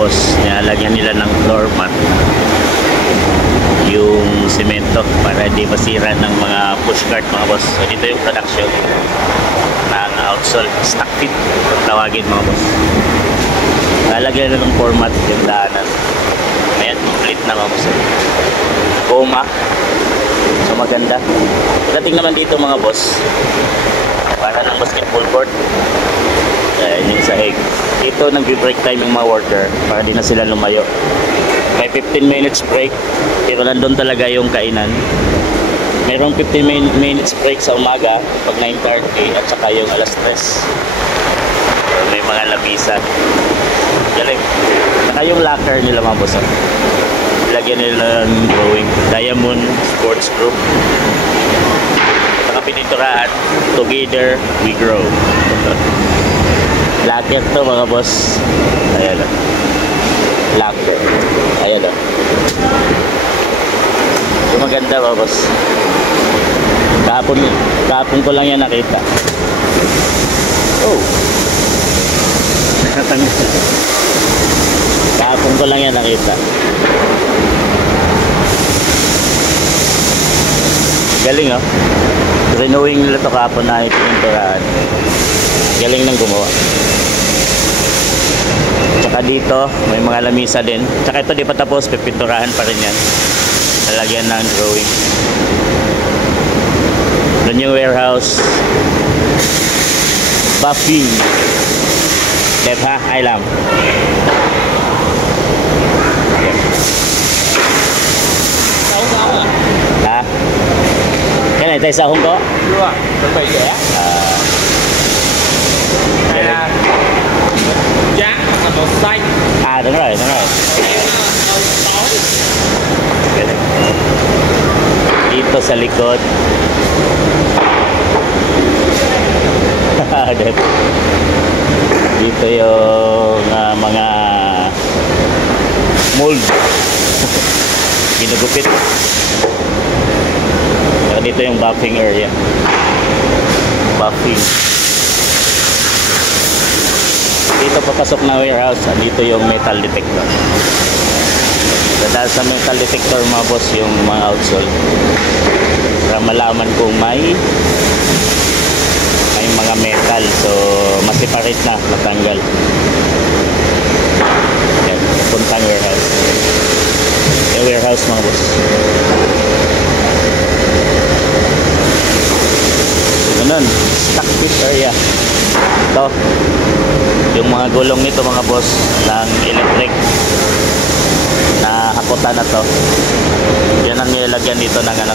boss, nilalagyan nila ng floor mat yung semento para di masira ng mga pushcart mga boss. So dito yung production ng outsole stock fit kung tawagin mga boss. Lalagyan na ng format yung daanan. Ayan, complete na mga boss. Goma. So maganda. Dating naman dito mga boss, para ng basketball court. Ayan yung sahig. Dito nag-break time yung mga worker para di na sila lumayo. May 15 minutes break, pero nandun talaga yung kainan. Mayroong 15 minutes break sa umaga pag 9:30 at saka yung alas 3. So, may mga labisan. Galing. Saka yung locker nila mga boss. Lagyan nila ng drawing. Diamond Sports Group. Saka piniturahan. Together we grow. Locker to mga boss. Ayan o. Locker. Ayan o. Yung maganda mga boss. Kahapon ko lang yan nakita. Oh. Kahapon ko lang yan nakita. Galing oh. Renewing nila to kahapon na ipininturahan. Galing ng gumawa. Tsaka dito may mga lamisa din. Tsaka ito di pa tapos, pipinturahan pa rin yan. Lalagyan ng drawing. Doon yung warehouse. Buffing. Đẹp ha, ai làm? Hả? Cái này tại sao không có? Chưa, chuẩn bị vẽ. Này là trắng là màu xanh. À đúng rồi, đúng rồi. Dito sa likod. Đẹp. Dito yung mga mold. Ginugupit. Dito yung buffing area. Buffing. Dito papasok na warehouse. Dito yung metal detector. Dahil sa metal detector mga boss yung mga outsole. Para malaman kung may mga metal. So ma-separate na, matanggal. Yan, puntang warehouse. Yung warehouse mga boss. Ganun, stock fit area. Ito, yung mga gulong nito mga boss ng electric na hakutan na to. Yan ang nilalagyan dito ng ano,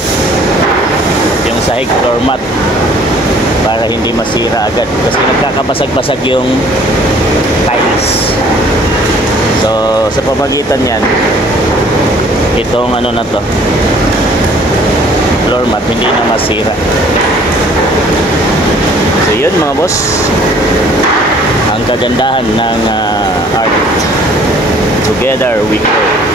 yung sahig floor mat para hindi masira agad kasi nagkakabasag-basag yung tiles. So sa pamagitan yan, itong ano na to, floor mat, hindi na masira. So yun mga boss, ang kagandahan ng art. Together we grow.